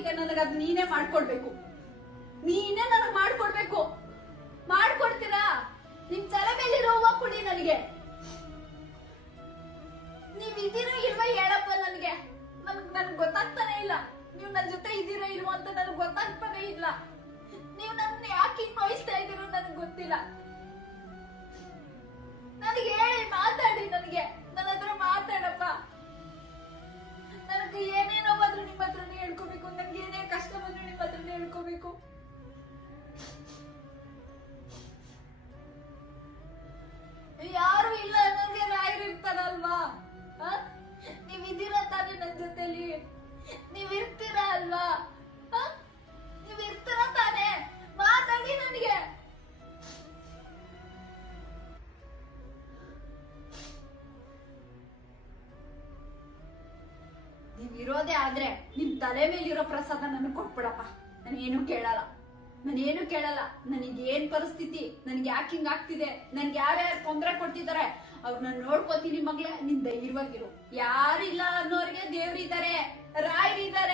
ಈಗ ನನಗದ್ ನೀನೇ ಮಾಡ್ಕೊಡ್ಬೇಕು. ನೀನೇ ನನಗ್ ಮಾಡ್ಕೊಡ್ಬೇಕು. ಮಾಡ್ಕೊಡ್ತೀರಾ? ನಿಮ್ ತಲೆ ಮೇಲಿರೋ ಹೂವ ಕೊಡಿ ನನಗೆ. ನೀವ್ ಇದ್ದೀರೋ ಇಲ್ವಾ ಹೇಳಪ್ಪ ನನಗೆ. ನನ್ಗ್ ಗೊತ್ತಾಗ್ತಾನೆ ಇಲ್ಲ. ನೀವ್ ನನ್ ಜೊತೆ ಇದ್ದೀರೋ ಇಲ್ವಾ ಅಂತ ನನಗ್ ಗೊತ್ತಾಗ್ತಾನೆ ಇಲ್ಲ. ನೀವ್ ನನ್ನ ಯಾಕೆ ನೋಯಿಸ್ತಾ ಇದ್ದೀರೋ ನನಗ್ ಗೊತ್ತಿಲ್ಲ. ನನಗೆ ಹೇಳಿ ಮಾತಾಡಿ. ನನಗೆ ನನ್ನ ಹತ್ರ ಮಾತಾಡಪ್ಪ. ನನಗೆ ಏನೇನೋ ಬಂದ್ರು ನಿಮ್ಮ ಹತ್ರನೇ ಹೇಳ್ಕೋಬೇಕು. ನನ್ಗೆ ಏನೇ ಕಷ್ಟ ಬಂದ್ರು ನಿಮ್ಮ ಹತ್ರನೇ ಹೇಳ್ಕೋಬೇಕು. ಯಾರು ಇಲ್ಲ ಅನ್ನೋರ್ಗೆ ರಾಯರು ಇರ್ತಾರಲ್ವಾ? ನೀವ್ ಇದ್ದೀರಾ ತಾನೇ ನನ್ ಜೊತೆಲಿ? ನೀವ್ ಇರ್ತೀರಾ ಅಲ್ವಾ? ನೀವ್ ಇರ್ತೀರಾ ತಾನೇ? ಮಾತಾಡಿ ನನಗೆ. ನೀವ್ ಇರೋದೇ ಆದ್ರೆ ನಿಮ್ ತಲೆ ಮೇಲಿರೋ ಪ್ರಸಾದ ನನಗ್ ಕೊಟ್ಬಿಡಪ್ಪ. ನಾನೇನು ಕೇಳಲ್ಲ. ನನಗೆ ಏನ್ ಪರಿಸ್ಥಿತಿ, ನನ್ಗೆ ಯಾಕೆ ಹಿಂಗ ಆಗ್ತಿದೆ, ನನ್ಗೆ ಯಾರ್ಯಾರು ತೊಂದರೆ ಕೊಡ್ತಿದ್ದಾರೆ ಅವ್ರನ್ನ ನೋಡ್ಕೋತೀನಿ ಮಗ್ಳೆ. ನಿನ್ ಧೈರ್ಯವಾಗಿರು. ಯಾರಿಲ್ಲ ಅನ್ನೋರ್ಗೆ ದೇವ್ರಿದ್ದಾರೆ, ರಾಯರಿದ್ದಾರೆ.